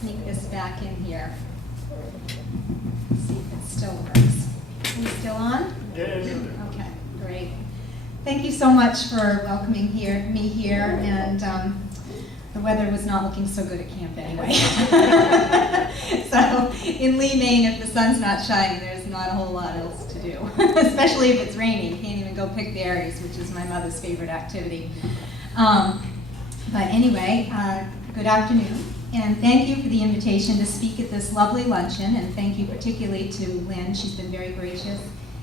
sneak this back in here. See if it still works. Are we still on? Yes. Okay, great. Thank you so much for welcoming me here, and the weather was not looking so good at camp anyway. So in Lee, Maine, if the sun's not shining, there's not a whole lot else to do, especially if it's raining. You can't even go pick berries, which is my mother's favorite activity. But anyway, good afternoon, and thank you for the invitation to speak at this lovely luncheon, and thank you particularly to Lynn. She's been very gracious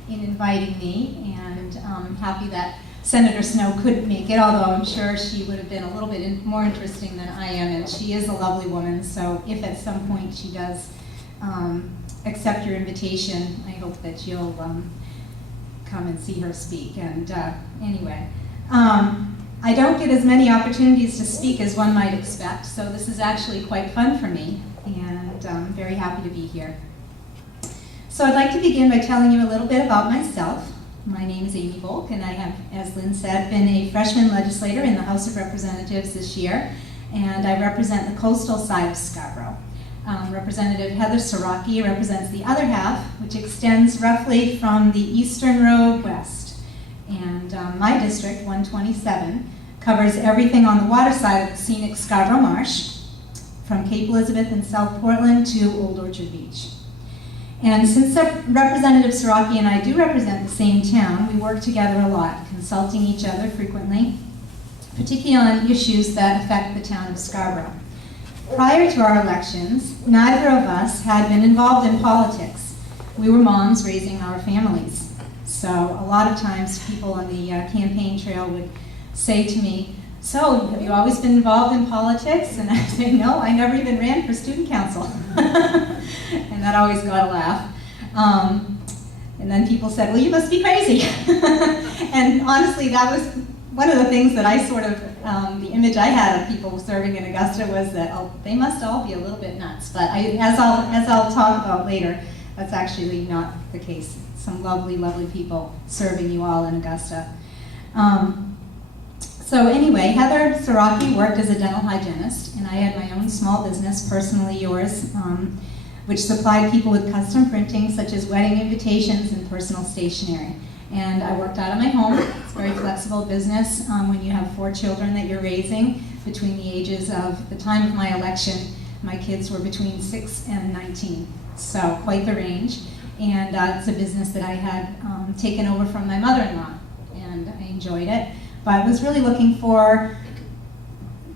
in inviting me, and I'm happy that Senator Snow couldn't make it, although I'm sure she would have been a little bit more interesting than I am, and she is a lovely woman, so if at some point she does accept your invitation, I hope that you'll come and see her speak. And anyway, I don't get as many opportunities to speak as one might expect, so this is actually quite fun for me, and I'm very happy to be here. So I'd like to begin by telling you a little bit about myself. My name is Amy Volk, and I have, as Lynn said, been a freshman legislator in the House of Representatives this year, and I represent the coastal side of Scarborough. Representative Heather Siraki represents the other half, which extends roughly from the Eastern Road west. And my district, 127, covers everything on the water side of the scenic Scarborough Marsh, from Cape Elizabeth in South Portland to Old Orchard Beach. And since Representative Siraki and I do represent the same town, we work together a lot, consulting each other frequently, particularly on issues that affect the town of Scarborough. Prior to our elections, neither of us had been involved in politics. We were moms raising our families. So a lot of times people on the campaign trail would say to me, "So, have you always been involved in politics?" And I'd say, "No, I never even ran for student council." And that always got a laugh. And then people said, "Well, you must be crazy." And honestly, that was one of the things that I sort of, the image I had of people serving in Augusta was that, oh, they must all be a little bit nuts. But as I'll talk about later, that's actually not the case. Some lovely, lovely people serving you all in Augusta. So anyway, Heather Siraki worked as a dental hygienist, and I had my own small business, Personally Yours, which supplied people with custom printing, such as wedding invitations and personal stationery. And I worked out of my home. It's a very flexible business when you have 4 children that you're raising between the ages of the time of my election. My kids were between 6 and 19, so quite the range. And it's a business that I had taken over from my mother-in-law, and I enjoyed it. But I was really looking for,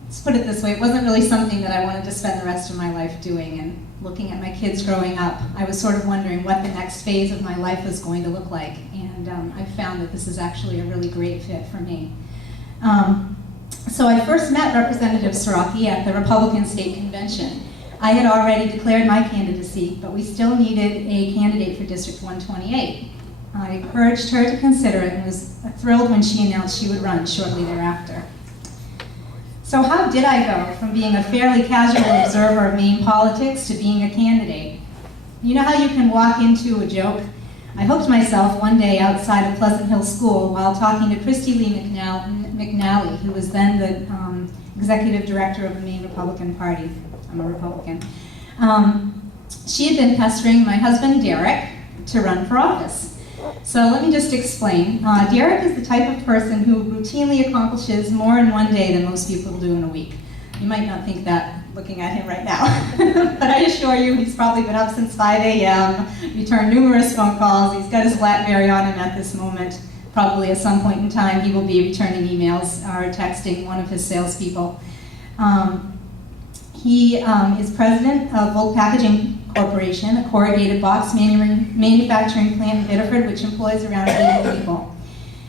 let's put it this way, it wasn't really something that I wanted to spend the rest of my life doing. And looking at my kids growing up, I was sort of wondering what the next phase of my life was going to look like. And I found that this is actually a really great fit for me. So I first met Representative Siraki at the Republican State Convention. I had already declared my candidacy, but we still needed a candidate for District 128. I encouraged her to consider it and was thrilled when she announced she would run shortly thereafter. So how did I go from being a fairly casual observer of Maine politics to being a candidate? You know how you can walk into a joke? I hooked myself one day outside of Pleasant Hill School while talking to Christy Lee McNally, who was then the executive director of the Maine Republican Party. I'm a Republican. She had been pestering my husband, Derek, to run for office. So let me just explain. Derek is the type of person who routinely accomplishes more in one day than most people do in a week. You might not think that looking at him right now, but I assure you he's probably been up since 5 a.m., returned numerous phone calls, he's got his BlackBerry on him at this moment. Probably at some point in time he will be returning emails or texting one of his salespeople. He is president of Volk Packaging Corporation, a corrugated box manufacturing plant in Biddeford, which employs around 80 people.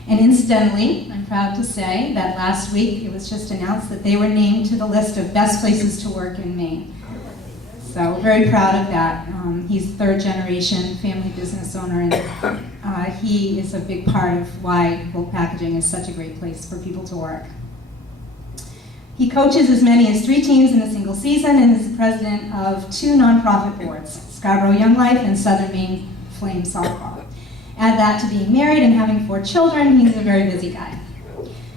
And incidentally, I'm proud to say that last week it was just announced that they were named to the list of best places to work in Maine. So very proud of that. He's a 3rd generation family business owner, and he is a big part of why Volk Packaging is such a great place for people to work. He coaches as many as 3 teams in a single season and is the president of 2 nonprofit boards, Scarborough Young Life and Southern Maine Flame Softball. Add that to being married and having 4 children, he's a very busy guy.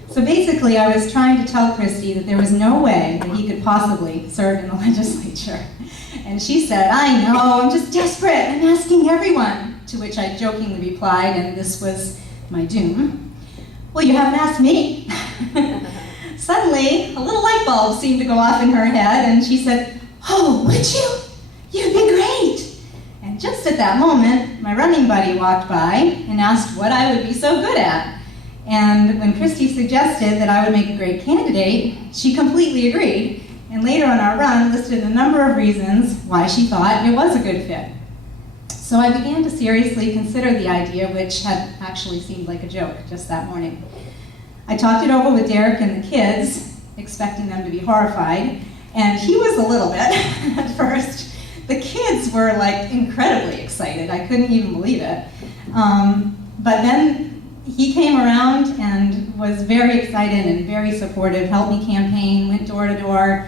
So basically, I was trying to tell Christy that there was no way that he could possibly serve in the legislature. And she said, "I know, I'm just desperate. I'm asking everyone." To which I jokingly replied, and this was my doom, "Well, you haven't asked me." Suddenly, a little light bulb seemed to go off in her head, and she said, "Oh, would you? You'd be great." And just at that moment, my running buddy walked by and asked what I would be so good at. And when Christy suggested that I would make a great candidate, she completely agreed, and later on our run listed a number of reasons why she thought it was a good fit. So I began to seriously consider the idea, which had actually seemed like a joke just that morning. I talked it over with Derek and the kids, expecting them to be horrified, and he was a little bit at first. The kids were like incredibly excited. I couldn't even believe it. But then he came around and was very excited and very supportive, helped me campaign, went door to door.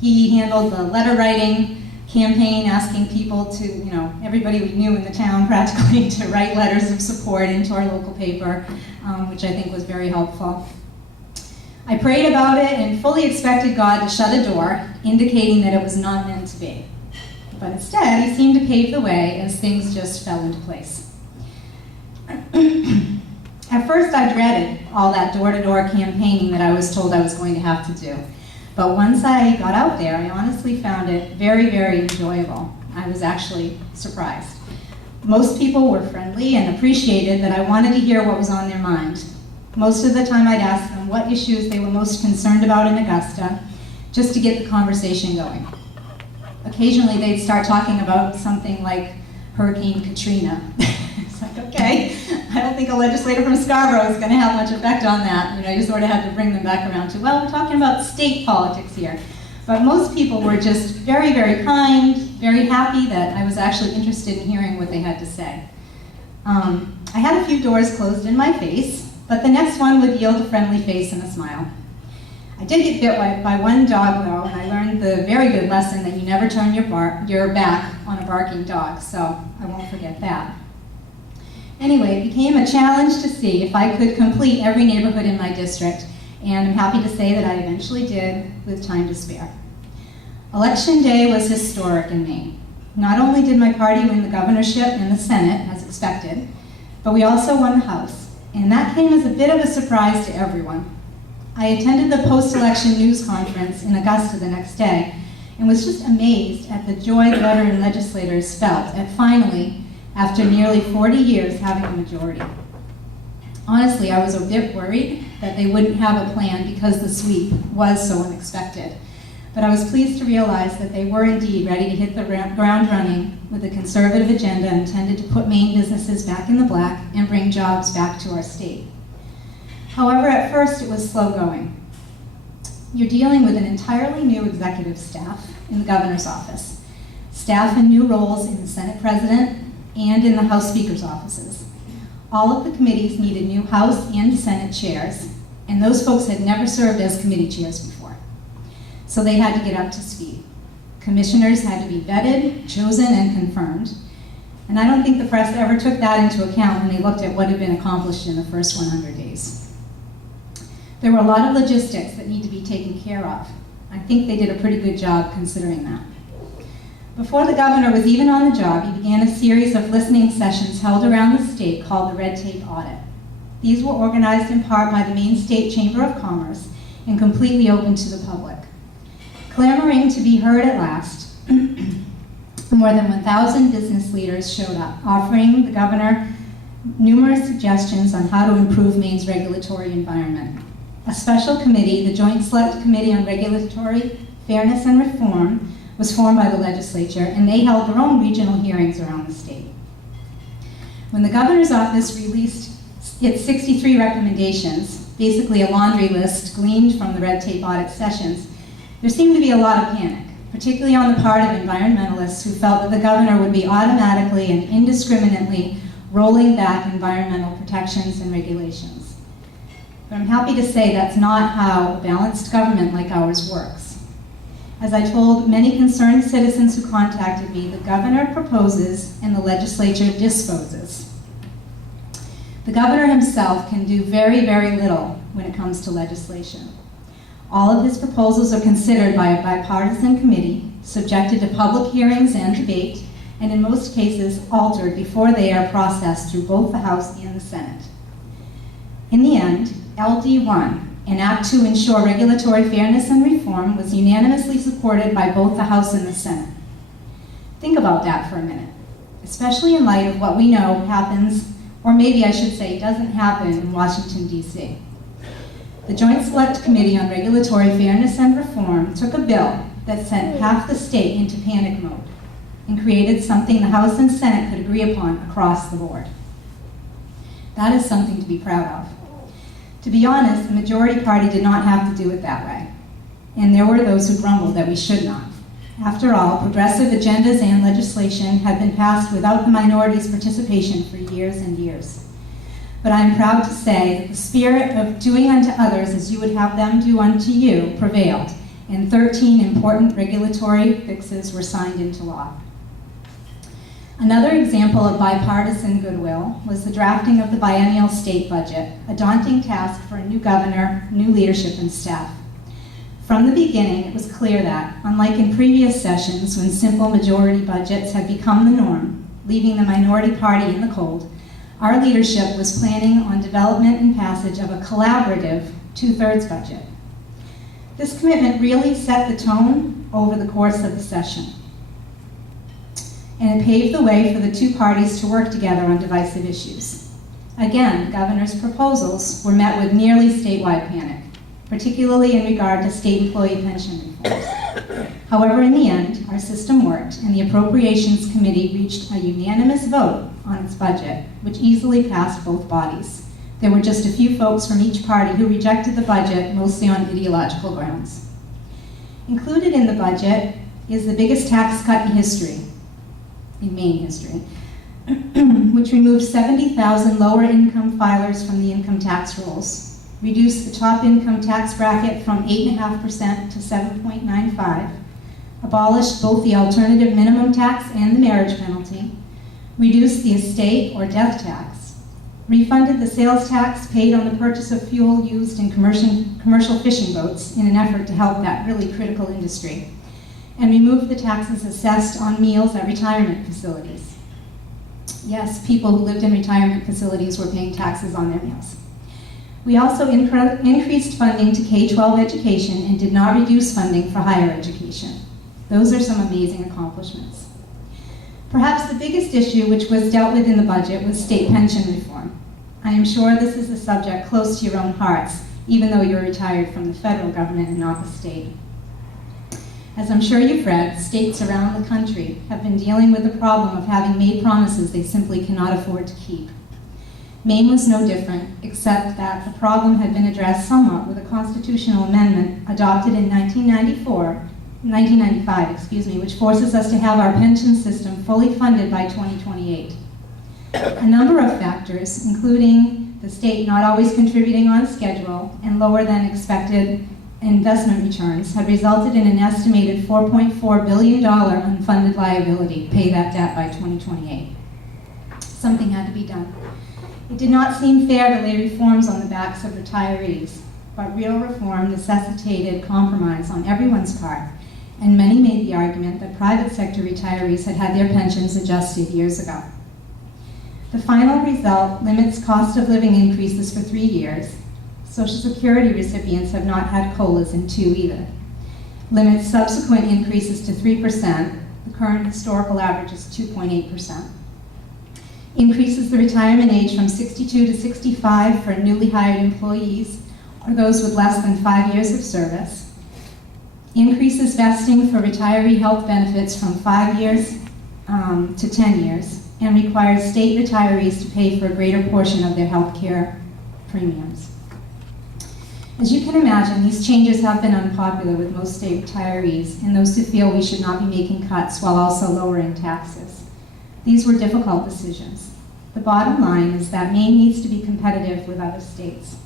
He handled the letter writing campaign, asking people to, everybody we knew in the town practically to write letters of support into our local paper, which I think was very helpful. I prayed about it and fully expected God to shut a door, indicating that it was not meant to be. But instead, he seemed to pave the way as things just fell into place. At first, I dreaded all that door-to-door campaigning that I was told I was going to have to do. But once I got out there, I honestly found it very, very enjoyable. I was actually surprised. Most people were friendly and appreciated that I wanted to hear what was on their mind. Most of the time, I'd ask them what issues they were most concerned about in Augusta, just to get the conversation going. Occasionally, they'd start talking about something like Hurricane Katrina. It's like, okay, I don't think a legislator from Scarborough is going to have much effect on that. You sort of had to bring them back around to, well, we're talking about state politics here. But most people were just very, very kind, very happy that I was actually interested in hearing what they had to say. I had a few doors closed in my face, but the next one would yield a friendly face and a smile. I did get bit by one dog, though, and I learned the very good lesson that you never turn your back on a barking dog, so I won't forget that. Anyway, it became a challenge to see if I could complete every neighborhood in my district, and I'm happy to say that I eventually did with time to spare. Election day was historic in Maine. Not only did my party win the governorship and the Senate, as expected, but we also won the House, and that came as a bit of a surprise to everyone. I attended the post-election news conference in Augusta the next day and was just amazed at the joy the veteran legislators felt at finally, after nearly 40 years, having a majority. Honestly, I was a bit worried that they wouldn't have a plan because the sweep was so unexpected. But I was pleased to realize that they were indeed ready to hit the ground running with a conservative agenda intended to put Maine businesses back in the black and bring jobs back to our state. However, at first it was slow going. You're dealing with an entirely new executive staff in the governor's office, staff in new roles in the Senate President and in the House Speaker's offices. All of the committees needed new House and Senate chairs, and those folks had never served as committee chairs before. So they had to get up to speed. Commissioners had to be vetted, chosen, and confirmed. And I don't think the press ever took that into account when they looked at what had been accomplished in the first 100 days. There were a lot of logistics that need to be taken care of. I think they did a pretty good job considering that. Before the governor was even on the job, he began a series of listening sessions held around the state called the Red Tape Audit. These were organized in part by the Maine State Chamber of Commerce and completely open to the public. Clamoring to be heard at last, more than 1,000 business leaders showed up, offering the governor numerous suggestions on how to improve Maine's regulatory environment. A special committee, the Joint Select Committee on Regulatory Fairness and Reform, was formed by the legislature, and they held their own regional hearings around the state. When the governor's office released its 63 recommendations, basically a laundry list gleaned from the red tape audit sessions, there seemed to be a lot of panic, particularly on the part of environmentalists who felt that the governor would be automatically and indiscriminately rolling back environmental protections and regulations. But I'm happy to say that's not how a balanced government like ours works. As I told many concerned citizens who contacted me, the governor proposes and the legislature disposes. The governor himself can do very, very little when it comes to legislation. All of his proposals are considered by a bipartisan committee, subjected to public hearings and debate, and in most cases altered before they are processed through both the House and the Senate. In the end, LD1, an act to ensure regulatory fairness and reform, was unanimously supported by both the House and the Senate. Think about that for a minute, especially in light of what we know happens, or maybe I should say doesn't happen, in Washington, D.C. The Joint Select Committee on Regulatory Fairness and Reform took a bill that sent half the state into panic mode and created something the House and Senate could agree upon across the board. That is something to be proud of. To be honest, the majority party did not have to do it that way, and there were those who grumbled that we should not. After all, progressive agendas and legislation had been passed without the minority's participation for years and years. But I am proud to say that the spirit of doing unto others as you would have them do unto you prevailed, and 13 important regulatory fixes were signed into law. Another example of bipartisan goodwill was the drafting of the biennial state budget, a daunting task for a new governor, new leadership, and staff. From the beginning, it was clear that, unlike in previous sessions when simple majority budgets had become the norm, leaving the minority party in the cold, our leadership was planning on development and passage of a collaborative two-thirds budget. This commitment really set the tone over the course of the session, and it paved the way for the two parties to work together on divisive issues. Again, the governor's proposals were met with nearly statewide panic, particularly in regard to state employee pension reforms. However, in the end, our system worked, and the Appropriations Committee reached a unanimous vote on its budget, which easily passed both bodies. There were just a few folks from each party who rejected the budget, mostly on ideological grounds. Included in the budget is the biggest tax cut in history, in Maine history, which removed 70,000 lower income filers from the income tax rolls, reduced the top income tax bracket from 8.5% to 7.95%, abolished both the alternative minimum tax and the marriage penalty, reduced the estate or death tax, refunded the sales tax paid on the purchase of fuel used in commercial fishing boats in an effort to help that really critical industry, and removed the taxes assessed on meals at retirement facilities. Yes, people who lived in retirement facilities were paying taxes on their meals. We also increased funding to K-12 education and did not reduce funding for higher education. Those are some amazing accomplishments. Perhaps the biggest issue which was dealt with in the budget was state pension reform. I am sure this is a subject close to your own hearts, even though you're retired from the federal government and not the state. As I'm sure you've read, states around the country have been dealing with the problem of having made promises they simply cannot afford to keep. Maine was no different, except that the problem had been addressed somewhat with a constitutional amendment adopted in 1995, which forces us to have our pension system fully funded by 2028. A number of factors, including the state not always contributing on schedule and lower than expected investment returns, have resulted in an estimated $4.4 billion unfunded liability to pay that debt by 2028. Something had to be done. It did not seem fair to lay reforms on the backs of retirees, but real reform necessitated compromise on everyone's part, and many made the argument that private sector retirees had had their pensions adjusted years ago. The final result limits cost of living increases for 3 years. Social Security recipients have not had COLAs in 2 either. Limits subsequent increases to 3%. The current historical average is 2.8%. Increases the retirement age from 62 to 65 for newly hired employees or those with less than 5 years of service. Increases vesting for retiree health benefits from 5 years to 10 years, and requires state retirees to pay for a greater portion of their health care premiums. As you can imagine, these changes have been unpopular with most state retirees and those who feel we should not be making cuts while also lowering taxes. These were difficult decisions. The bottom line is that Maine needs to be competitive with other states.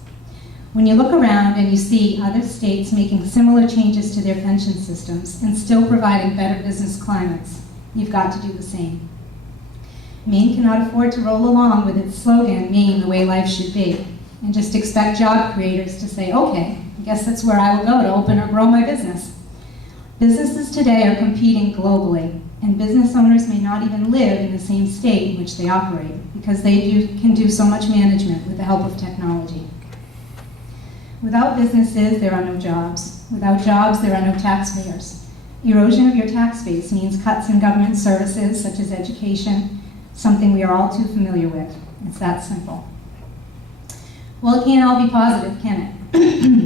When you look around and you see other states making similar changes to their pension systems and still providing better business climates, you've got to do the same. Maine cannot afford to roll along with its slogan, Maine the way life should be, and just expect job creators to say, okay, I guess that's where I will go to open or grow my business. Businesses today are competing globally, and business owners may not even live in the same state in which they operate because they can do so much management with the help of technology. Without businesses, there are no jobs. Without jobs, there are no taxpayers. Erosion of your tax base means cuts in government services such as education, something we are all too familiar with. It's that simple. Well, it can't all be positive, can it?